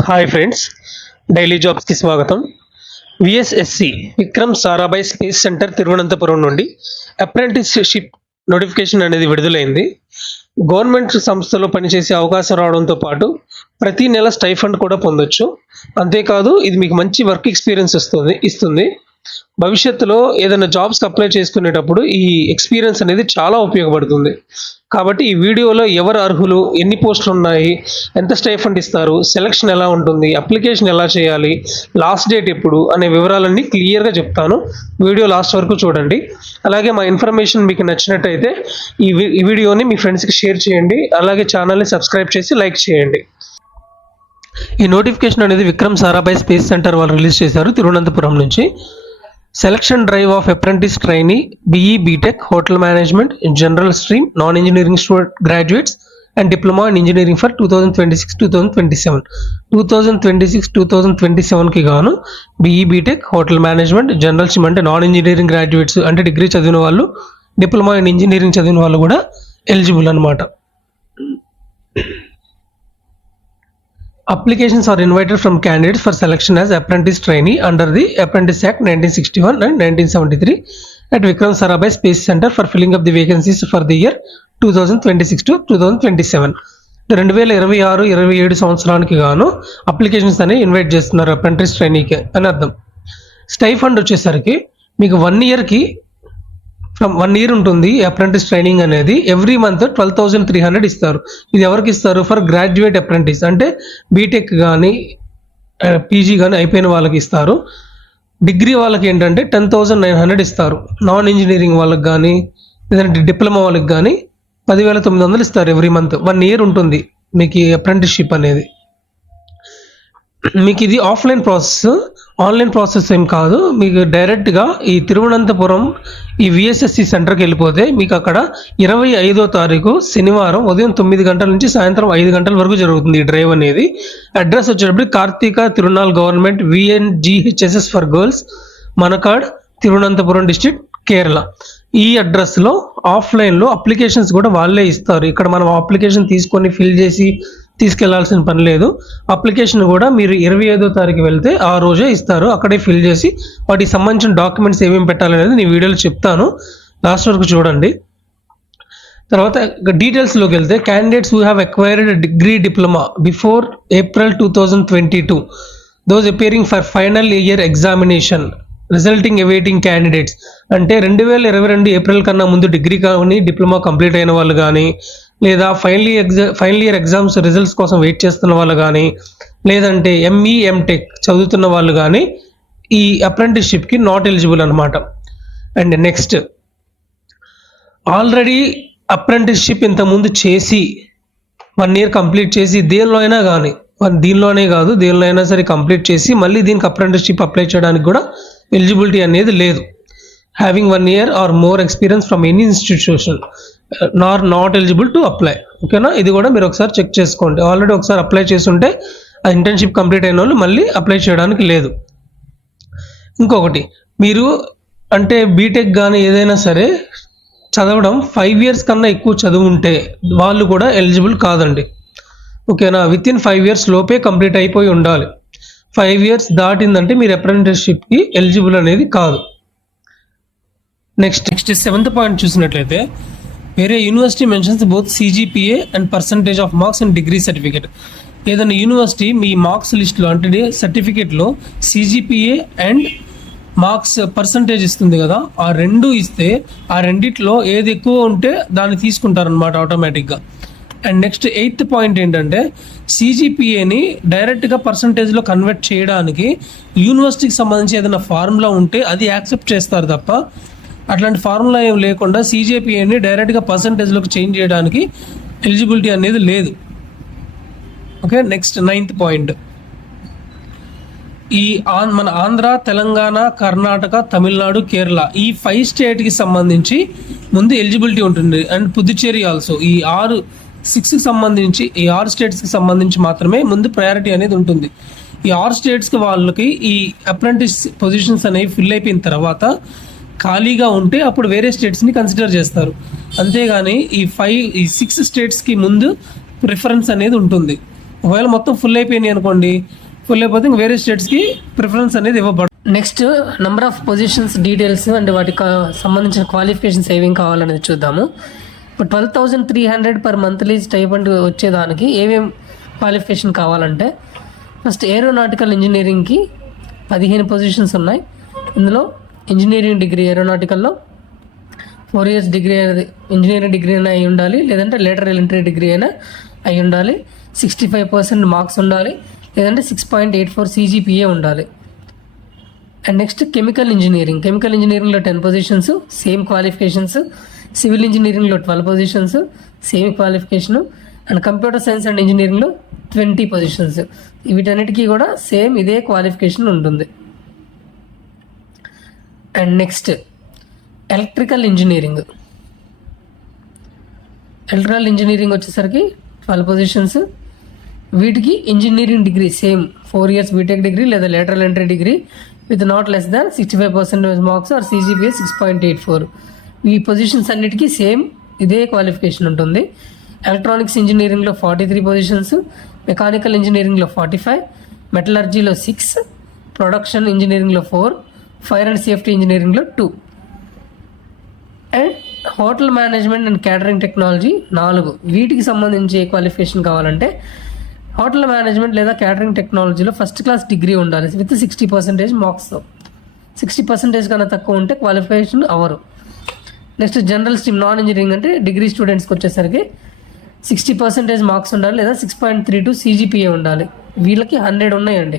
Hi friends, daily జాబ్స్కి స్వాగతం. VSSC Vikram Sarabhai space centre Thiruvananthapuram నుండి అప్రెంటిస్షిప్ నోటిఫికేషన్ అనేది విడుదలైంది. గవర్నమెంట్ సంస్థలో పనిచేసే అవకాశం రావడంతో పాటు ప్రతి నెల స్టైఫండ్ కూడా పొందొచ్చు. అంతేకాదు ఇది మీకు మంచి వర్క్ ఎక్స్పీరియన్స్ ఇస్తుంది. భవిష్యత్తులో ఏదైనా జాబ్స్కి అప్లై చేసుకునేటప్పుడు ఈ ఎక్స్పీరియన్స్ అనేది చాలా ఉపయోగపడుతుంది. కాబట్టి ఈ వీడియోలో ఎవరు అర్హులు, ఎన్ని పోస్టులు ఉన్నాయి, ఎంత స్టైఫండ్ ఇస్తారు, సెలక్షన్ ఎలా ఉంటుంది, అప్లికేషన్ ఎలా చేయాలి, లాస్ట్ డేట్ ఎప్పుడు అనే వివరాలన్నీ క్లియర్గా చెప్తాను. వీడియో లాస్ట్ వరకు చూడండి. అలాగే మా ఇన్ఫర్మేషన్ మీకు నచ్చినట్టయితే ఈ వీడియోని మీ ఫ్రెండ్స్కి షేర్ చేయండి. అలాగే ఛానల్ని సబ్స్క్రైబ్ చేసి లైక్ చేయండి. ఈ నోటిఫికేషన్ అనేది విక్రమ్ సారాభాయ్ స్పేస్ సెంటర్ వాళ్ళు రిలీజ్ చేశారు తిరువనంతపురం నుంచి. Selection drive of apprentice trainee BE BTech hotel management general stream non engineering graduates and diploma in engineering for 2026-2027. 2026-2027కి గాను BE BTech hotel management general stream అంటే non engineering graduates అంటే degree చదివిన వాళ్ళు, diploma in engineering చదివిన వాళ్ళు కూడా eligible అనమాట. Applications are invited from candidates for selection as apprentice trainee under the Apprentice Act 1961 and 1973 at Vikram Sarabhai Space Center for filling up the vacancies for the year 2026 to 2027. 2026-27 సంవత్సరానికి గాను applications అనేవి invite చేస్తున్నారు apprentice ట్రైనీకి అని అర్థం. Stipend వచ్చేసరికి మీకు 1 ఇయర్కి from 1 year ఉంటుంది అప్రెంటిస్ ట్రైనింగ్ అనేది. ఎవ్రీ మంత్ 12,300 ఇస్తారు. ఇది ఎవరికి ఇస్తారు? ఫర్ గ్రాడ్యుయేట్ అప్రెంటిస్ అంటే బీటెక్ కానీ పీజీ కానీ అయిపోయిన వాళ్ళకి ఇస్తారు. డిగ్రీ వాళ్ళకి ఏంటంటే 10,900 ఇస్తారు. నాన్ ఇంజనీరింగ్ వాళ్ళకి కానీ లేదంటే డిప్లొమా వాళ్ళకి కానీ 10,900 ఇస్తారు ఎవ్రీ మంత్. 1 ఇయర్ ఉంటుంది మీకు ఈ అప్రెంటిస్షిప్ అనేది. మీకు ఇది ఆఫ్లైన్ ప్రాసెస్, ఆన్లైన్ ప్రాసెస్ ఏం కాదు. మీకు డైరెక్ట్గా ఈ తిరువనంతపురం ఈ విఎస్ఎస్సి సెంటర్కి వెళ్ళిపోతే మీకు అక్కడ 25వ తారీఖు శనివారం ఉదయం 9 గంటల నుంచి సాయంత్రం 5 గంటల వరకు జరుగుతుంది ఈ డ్రైవ్ అనేది. అడ్రస్ వచ్చేటప్పుడు Karthika Thirunal government VNGHSS for girls Manacaud Thiruvananthapuram district Kerala. ఈ అడ్రస్లో ఆఫ్లైన్లో అప్లికేషన్స్ కూడా వాళ్ళే ఇస్తారు. ఇక్కడ మనం అప్లికేషన్ తీసుకొని ఫిల్ చేసి తీసుకెళ్లాల్సిన పని లేదు. అప్లికేషన్ కూడా మీరు 25వ తారీఖు వెళ్తే ఆ రోజే ఇస్తారు. అక్కడే ఫిల్ చేసి వాటికి సంబంధించిన డాక్యుమెంట్స్ ఏమేమి పెట్టాలనేది నేను వీడియోలో చెప్తాను, లాస్ట్ వరకు చూడండి. తర్వాత డీటెయిల్స్లోకి వెళ్తే candidates who have acquired degree diploma before April 2022 those appearing for final year examination resulting awaiting candidates అంటే 2022 ఏప్రిల్ కన్నా ముందు డిగ్రీ కానీ డిప్లొమా కంప్లీట్ అయిన వాళ్ళు కానీ, లేదా ఫైనల్ ఇయర్ ఎగ్జామ్స్ రిజల్ట్స్ కోసం వెయిట్ చేస్తున్న వాళ్ళు కానీ, లేదంటే ME MTech చదువుతున్న వాళ్ళు కానీ ఈ అప్రెంటిస్షిప్కి నాట్ ఎలిజిబుల్ అనమాట. అండ్ నెక్స్ట్, ఆల్రెడీ అప్రెంటిస్షిప్ ఇంతకుముందు చేసి 1 ఇయర్ కంప్లీట్ చేసి దీనిలో అయినా కానీ, దీనిలోనే కాదు దేనిలో అయినా సరే కంప్లీట్ చేసి మళ్ళీ దీనికి అప్రెంటిస్షిప్ అప్లై చేయడానికి కూడా ఎలిజిబిలిటీ అనేది లేదు. Having 1 year are more experience from any institution not eligible to apply. ఓకేనా, ఇది కూడా మీరు ఒకసారి చెక్ చేసుకోండి. ఆల్రెడీ ఒకసారి అప్లై చేస్తుంటే ఆ ఇంటర్న్షిప్ కంప్లీట్ అయిన వాళ్ళు మళ్ళీ అప్లై చేయడానికి లేదు. ఇంకొకటి, మీరు అంటే బీటెక్ కానీ ఏదైనా సరే చదవడం 5 ఇయర్స్ కన్నా ఎక్కువ చదువు ఉంటే వాళ్ళు కూడా ఎలిజిబుల్ కాదండి. ఓకేనా, వితిన్ 5 ఇయర్స్ లోపే కంప్లీట్ అయిపోయి ఉండాలి. 5 ఇయర్స్ దాటిందంటే మీరు అప్రెంటిస్షిప్కి ఎలిజిబుల్ అనేది కాదు. నెక్స్ట్ 7th పాయింట్ చూసినట్లయితే, వేరే university mentions both CGPA and percentage of marks and degree certificate. ఏదైనా యూనివర్సిటీ మీ మార్క్స్ లిస్ట్లో అంటే సర్టిఫికేట్లో CGPA అండ్ మార్క్స్ పర్సంటేజ్ ఇస్తుంది కదా, ఆ రెండు ఇస్తే ఆ రెండిట్లో ఏది ఎక్కువ ఉంటే దాన్ని తీసుకుంటారనమాట ఆటోమేటిక్గా. అండ్ నెక్స్ట్ 8th పాయింట్ ఏంటంటే, CGPAని డైరెక్ట్గా పర్సంటేజ్లో కన్వర్ట్ చేయడానికి యూనివర్సిటీకి సంబంధించి ఏదైనా ఫార్ములా ఉంటే అది యాక్సెప్ట్ చేస్తారు తప్ప, అట్లాంటి ఫార్ములా ఏం లేకుండా CGPAని డైరెక్ట్గా పర్సంటేజ్లోకి చేంజ్ చేయడానికి ఎలిజిబిలిటీ అనేది లేదు. ఓకే, నెక్స్ట్ 9th పాయింట్, ఈ మన ఆంధ్ర, తెలంగాణ, కర్ణాటక, తమిళనాడు, కేరళ ఈ 5 స్టేట్కి సంబంధించి ముందు ఎలిజిబిలిటీ ఉంటుంది. And Puducherry also. ఈ 6కి సంబంధించి ఈ 6 స్టేట్స్కి సంబంధించి మాత్రమే ముందు ప్రయారిటీ అనేది ఉంటుంది. ఈ 6 స్టేట్స్కి వాళ్ళకి ఈ అప్రెంటిస్ పొజిషన్స్ అనేవి ఫిల్ అయిపోయిన తర్వాత ఖాళీగా ఉంటే అప్పుడు వేరే స్టేట్స్ని కన్సిడర్ చేస్తారు. అంతేగాని ఈ 6 స్టేట్స్కి ముందు ప్రిఫరెన్స్ అనేది ఉంటుంది. ఒకవేళ మొత్తం ఫుల్ అయిపోయినాయి అనుకోండి, ఫుల్ అయిపోతే ఇంక వేరే స్టేట్స్కి ప్రిఫరెన్స్ అనేది ఇవ్వబడుతుంది. Next number of positions details అంటే వాటికి సంబంధించిన క్వాలిఫికేషన్స్ ఏమేమి కావాలనేది చూద్దాము. ఇప్పుడు 12,300 పర్ మంత్లీ స్టైపెండ్ వచ్చేదానికి ఏమేమి క్వాలిఫికేషన్ కావాలంటే, ఫస్ట్ ఏరోనాటికల్ ఇంజనీరింగ్కి 15 పొజిషన్స్ ఉన్నాయి. ఇందులో ఇంజనీరింగ్ డిగ్రీ ఏరోనాటికల్లో 4 years డిగ్రీ అనేది ఇంజనీరింగ్ డిగ్రీ అయినా అయి ఉండాలి, లేదంటే లేటరల్ ఎంట్రీ డిగ్రీ అయినా అయి ఉండాలి. 65% మార్క్స్ ఉండాలి, లేదంటే 6.84 CGPA ఉండాలి. అండ్ నెక్స్ట్ కెమికల్ ఇంజనీరింగ్లో 10 పొజిషన్స్, సేమ్ క్వాలిఫికేషన్స్. సివిల్ ఇంజనీరింగ్లో 12 positions, same qualification. And computer science and ఇంజనీరింగ్లో 20 పొజిషన్స్. వీటన్నిటికీ కూడా సేమ్ ఇదే క్వాలిఫికేషన్ ఉంటుంది. అండ్ నెక్స్ట్ ఎలక్ట్రికల్ ఇంజనీరింగ్ వచ్చేసరికి 12 పొజిషన్స్. వీటికి engineering degree same 4 years BTech degree లేదా lateral entry degree with not less than 65% marks or CGPA 6.84. ఈ positions అన్నిటికీ సేమ్ ఇదే క్వాలిఫికేషన్ ఉంటుంది. ఎలక్ట్రానిక్స్ ఇంజనీరింగ్లో 43 పొజిషన్స్, మెకానికల్ ఇంజనీరింగ్లో 45, మెటలర్జీలో 6, ప్రొడక్షన్ ఇంజనీరింగ్లో 4, ఫైర్ అండ్ సేఫ్టీ ఇంజనీరింగ్లో 2, and hotel management and catering technology 4. వీటికి సంబంధించి ఏ క్వాలిఫికేషన్ కావాలంటే, హోటల్ మేనేజ్మెంట్ లేదా క్యాటరింగ్ టెక్నాలజీలో ఫస్ట్ క్లాస్ డిగ్రీ ఉండాలి విత్ 60% మార్క్స్తో. 60% కన్నా తక్కువ ఉంటే క్వాలిఫికేషన్ అవ్వరు. Next general stream non engineering అంటే డిగ్రీ స్టూడెంట్స్కి వచ్చేసరికి 60% మార్క్స్ ఉండాలి, లేదా 6.32 CGPA ఉండాలి. వీళ్ళకి 100 ఉన్నాయండి.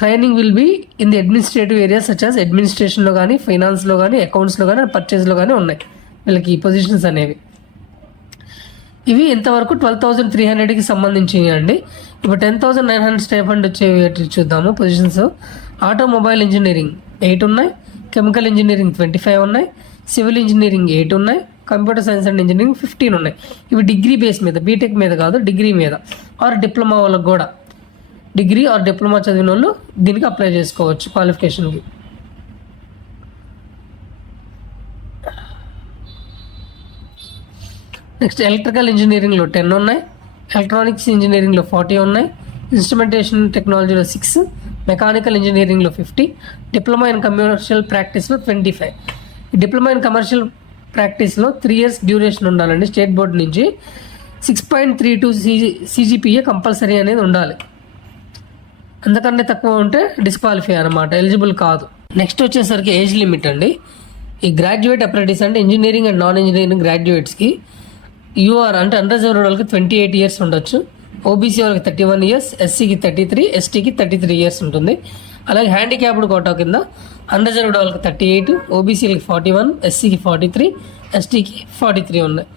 Training will be in the administrative areas such as అడ్మినిస్ట్రేషన్లో కానీ, ఫైనాన్స్లో కానీ, అకౌంట్స్లో కానీ, పర్చేస్లో కానీ ఉన్నాయి వీళ్ళకి ఈ పొజిషన్స్ అనేవి. ఇవి ఇంతవరకు 12,300కి సంబంధించినవి అండి. ఇప్పుడు 10,900 స్టైఫండ్ వచ్చేవి చూద్దాము పొజిషన్స్. ఆటోమొబైల్ ఇంజనీరింగ్ 8 ఉన్నాయి, కెమికల్ ఇంజనీరింగ్ 25 ఉన్నాయి, సివిల్ ఇంజనీరింగ్ 8 ఉన్నాయి, కంప్యూటర్ సైన్స్ అండ్ ఇంజనీరింగ్ 15 ఉన్నాయి. ఇవి డిగ్రీ బేస్ మీద, బీటెక్ మీద కాదు, డిగ్రీ మీద ఆర్ డిప్లొమా వాళ్ళకి కూడా. డిగ్రీ ఆర్ డిప్లొమా చదివిన వాళ్ళు దీనికి అప్లై చేసుకోవచ్చు క్వాలిఫికేషన్కి. నెక్స్ట్ ఎలక్ట్రికల్ ఇంజనీరింగ్లో 10 ఉన్నాయి, ఎలక్ట్రానిక్స్ ఇంజనీరింగ్లో 40 ఉన్నాయి, ఇన్స్ట్రుమెంటేషన్ టెక్నాలజీలో 6, మెకానికల్ ఇంజనీరింగ్లో 50, డిప్లొమా ఇన్ కమర్షియల్ ప్రాక్టీస్లో 25. ఈ డిప్లొమా ఇన్ కమర్షియల్ ప్రాక్టీస్లో 3 years డ్యూరేషన్ ఉండాలండి. స్టేట్ బోర్డు నుంచి 6.32 CGPA కంపల్సరీ అనేది ఉండాలి. అంతకన్నా తక్కువ ఉంటే డిస్క్వాలిఫై అనమాట, ఎలిజిబుల్ కాదు. నెక్స్ట్ వచ్చేసరికి ఏజ్ లిమిట్ అండి. ఈ గ్రాడ్యుయేట్ అప్రెంటిస్ అంటే ఇంజనీరింగ్ అండ్ నాన్ ఇంజనీరింగ్ గ్రాడ్యుయేట్స్కి యూఆర్ అంటే అన్రిజర్వ్డ్ వాళ్ళకి 28 years ఉండొచ్చు, ఓబీసీ వాళ్ళకి 31 years, ఎస్సీకి 33, ఎస్టీకి 33 years ఉంటుంది. అలాగే హ్యాండిక్యాప్డ్ కోటా కింద అన్రిజర్వ్డ్ వాళ్ళకి 38, ఓబీసీలకి 41, ఎస్సీకి 43, ఎస్టీకి 43 ఉన్నాయి.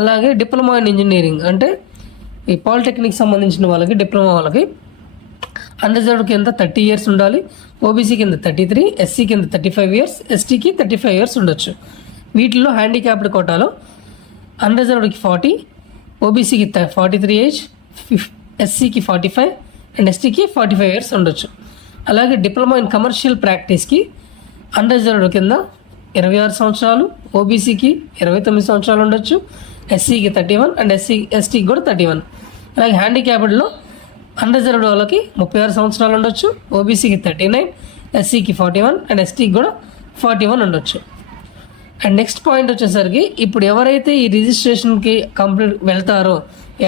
అలాగే డిప్లొమా ఇన్ ఇంజనీరింగ్ అంటే ఈ పాలిటెక్నిక్ సంబంధించిన వాళ్ళకి, డిప్లొమా వాళ్ళకి అన్రిజర్వ్డ్ కింద 30 years ఉండాలి, ఓబీసీ కింద 33, ఎస్సీ కింద 35 years, ఎస్టీకి 35 years ఉండొచ్చు. వీటిల్లో హ్యాండిక్యాప్డ్ కోటాలో అన్రిజర్వ్డ్కి 40, ఓబీసీకి 43 ఏజ్, ఎస్సీకి 45 అండ్ ఎస్టీకి 45 years ఉండొచ్చు. అలాగే డిప్లొమా ఇన్ కమర్షియల్ ప్రాక్టీస్కి అన్రిజర్వ్డ్ కింద 26 సంవత్సరాలు, ఓబీసీకి 29 సంవత్సరాలు ఉండొచ్చు, ఎస్సీకి 31 అండ్ ఎస్టీకి కూడా 31. అలాగే హ్యాండిక్యాప్డ్లో అన్రిజర్వ్డ్ వాళ్ళకి 36 సంవత్సరాలు ఉండొచ్చు, ఓబీసీకి 39, ఎస్సీకి 41 అండ్ ఎస్టీకి కూడా 41 ఉండొచ్చు. అండ్ నెక్స్ట్ పాయింట్ వచ్చేసరికి, ఇప్పుడు ఎవరైతే ఈ రిజిస్ట్రేషన్కి కంప్లీట్ వెళ్తారో,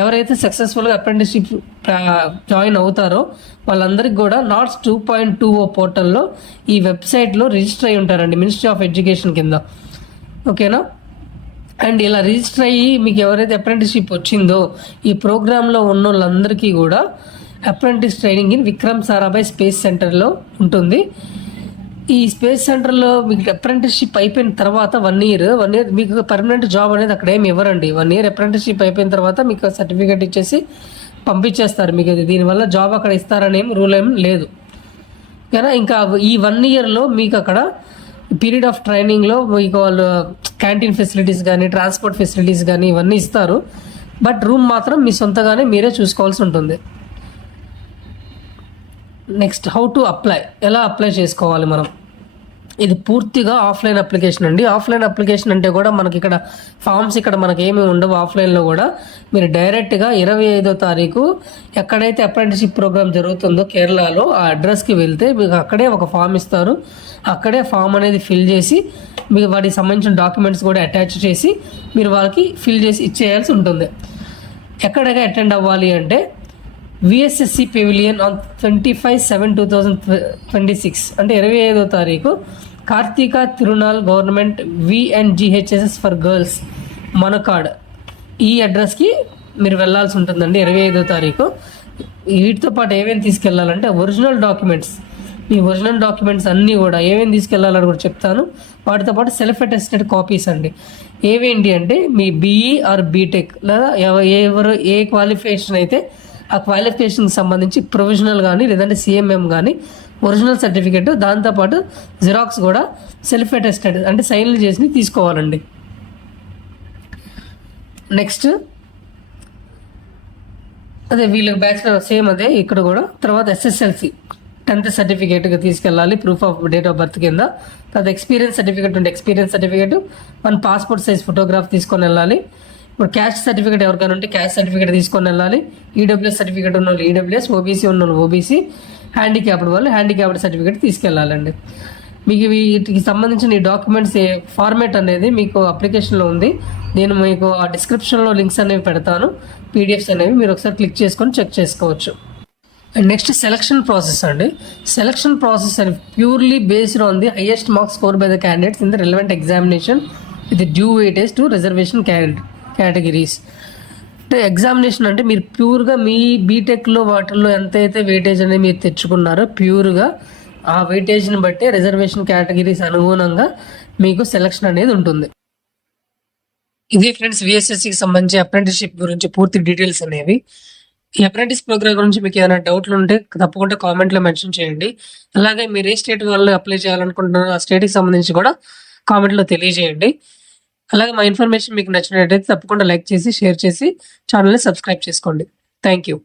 ఎవరైతే సక్సెస్ఫుల్గా అప్రెంటిస్షిప్ జాయిన్ అవుతారో వాళ్ళందరికీ కూడా నాట్స్ 2.20 పోర్టల్లో ఈ వెబ్సైట్లో రిజిస్టర్ అయి ఉంటారండి, మినిస్ట్రీ ఆఫ్ ఎడ్యుకేషన్ కింద. ఓకేనా? అండ్ ఇలా రిజిస్టర్ అయ్యి మీకు ఎవరైతే అప్రెంటిస్షిప్ వచ్చిందో ఈ ప్రోగ్రాంలో ఉన్న వాళ్ళందరికీ కూడా apprentice training in Vikram Sarabhai space సెంటర్లో ఉంటుంది. ఈ స్పేస్ సెంటర్లో మీకు అప్రెంటిస్షిప్ అయిపోయిన తర్వాత 1 year మీకు పర్మనెంట్ జాబ్ అనేది అక్కడ ఏమి ఇవ్వరండి. 1 year అప్రెంటిస్షిప్ అయిపోయిన తర్వాత మీకు సర్టిఫికేట్ ఇచ్చేసి పంపించేస్తారు. మీకు దీనివల్ల జాబ్ అక్కడ ఇస్తారని రూల్ ఏం లేదు కదా. ఇంకా ఈ 1 yearలో మీకు అక్కడ పీరియడ్ ఆఫ్ ట్రైనింగ్లో మీకు వాళ్ళు క్యాంటీన్ ఫెసిలిటీస్ కానీ, ట్రాన్స్పోర్ట్ ఫెసిలిటీస్ కానీ ఇవన్నీ ఇస్తారు. బట్ రూమ్ మాత్రం మీ సొంతగానే మీరే చూసుకోవాల్సి ఉంటుంది. నెక్స్ట్ హౌ టు అప్లై, ఎలా అప్లై చేసుకోవాలి మనం. ఇది పూర్తిగా ఆఫ్లైన్ అప్లికేషన్ అండి. ఆఫ్లైన్ అప్లికేషన్ అంటే కూడా మనకి ఇక్కడ ఫామ్స్ ఇక్కడ మనకి ఏమి ఉండవు. ఆఫ్లైన్లో కూడా మీరు డైరెక్ట్గా 25వ తారీఖు ఎక్కడైతే అప్రెంటిస్షిప్ ప్రోగ్రామ్ జరుగుతుందో కేరళలో ఆ అడ్రస్కి వెళ్తే మీకు అక్కడే ఒక ఫామ్ ఇస్తారు. అక్కడే ఫామ్ అనేది ఫిల్ చేసి మీకు వాటికి సంబంధించిన డాక్యుమెంట్స్ కూడా అటాచ్ చేసి మీరు వాళ్ళకి ఫిల్ చేసి ఇచ్చేయాల్సి ఉంటుంది. ఎక్కడగా అటెండ్ అవ్వాలి అంటే విఎస్ఎస్సి పెవిలియన్ ఆన్ 25/7/2026 అంటే 25వ తారీఖు Karthika Thirunal government VNGHSS for girls Manacaud ఈ అడ్రస్కి మీరు వెళ్ళాల్సి ఉంటుందండి 25వ తారీఖు. వీటితో పాటు ఏమేమి తీసుకెళ్ళాలంటే ఒరిజినల్ డాక్యుమెంట్స్, మీ ఒరిజినల్ డాక్యుమెంట్స్ అన్నీ కూడా ఏమేమి తీసుకెళ్ళాలని కూడా చెప్తాను. వాటితో పాటు సెల్ఫ్ అటెస్టెడ్ కాపీస్ అండి. ఏవేంటి అంటే మీ బీఈ ఆర్ బీటెక్ లేదా ఎవరు ఏ క్వాలిఫికేషన్ అయితే ఆ క్వాలిఫికేషన్కి సంబంధించి ప్రొవిజనల్ కానీ లేదంటే సిఎంఎం కానీ ఒరిజినల్ సర్టిఫికేట్, దాంతోపాటు జిరాక్స్ కూడా సెల్ఫ్ అటెస్టెడ్ అంటే సైన్లు చేసి తీసుకోవాలండి. నెక్స్ట్ అదే వీళ్ళకి బ్యాచిలర్ సేమ్ అదే ఇక్కడ కూడా. తర్వాత ఎస్ఎస్ఎల్సి 10th సర్టిఫికేట్గా తీసుకెళ్ళాలి, proof of date of birth కింద. తర్వాత ఎక్స్పీరియన్స్ సర్టిఫికేట్ ఉంటే experience certificate, 1 passport size photograph తీసుకొని వెళ్ళాలి. ఇప్పుడు క్యాస్ట్ సర్టిఫికేట్ ఎవరికైనా ఉంటే క్యాస్ట్ సర్టిఫికేట్ తీసుకొని వెళ్ళాలి. ఈడబ్ల్యూఎస్ సర్టిఫికేట్ ఉన్న వాళ్ళు ఈడబ్ల్యూఎస్, ఓబీసీ ఉన్న వాళ్ళు ఓబీసీ, హ్యాండిక్యాప్డ్ వాళ్ళు హ్యాండిక్యాప్డ్ సర్టిఫికేట్ తీసుకెళ్ళాలండి. మీకు వీటికి సంబంధించిన ఈ డాక్యుమెంట్స్ ఫార్మేట్ అనేది మీకు అప్లికేషన్లో ఉంది. నేను మీకు ఆ డిస్క్రిప్షన్లో లింక్స్ అనేవి పెడతాను, పీడిఎఫ్స్ అనేవి మీరు ఒకసారి క్లిక్ చేసుకొని చెక్ చేసుకోవచ్చు. అండ్ నెక్స్ట్ సెలక్షన్ ప్రాసెస్ అండి. సెలక్షన్ ప్రాసెస్ అని purely based on the highest marks score by the candidates in the relevant examination with due weightage to reservation categories. అంటే ఎగ్జామినేషన్ అంటే మీరు ప్యూర్గా మీ బీటెక్లో వాటిల్లో ఎంతైతే వెయిటేజ్ అనేది మీరు తెచ్చుకున్నారో ప్యూర్గా ఆ వెయిటేజ్ని బట్టి రిజర్వేషన్ కేటగిరీస్ అనుగుణంగా మీకు సెలక్షన్ అనేది ఉంటుంది. ఇది ఫ్రెండ్స్ విఎస్ఎస్సికి సంబంధించి అప్రెంటిస్షిప్ గురించి పూర్తి డీటెయిల్స్ అనేవి. ఈ అప్రెంటిస్ ప్రోగ్రామ్ గురించి మీకు ఏమైనా డౌట్లు ఉంటే తప్పకుండా కామెంట్లో మెన్షన్ చేయండి. అలాగే మీరు ఏ స్టేట్ వాళ్ళు అప్లై చేయాలనుకుంటున్నారో ఆ స్టేట్కి సంబంధించి కూడా కామెంట్లో తెలియజేయండి. అలాగే మా ఇన్ఫర్మేషన్ మీకు నచ్చినట్టయితే తప్పకుండా లైక్ చేసి షేర్ చేసి ఛానల్ని సబ్స్క్రైబ్ చేసుకోండి. Thank you.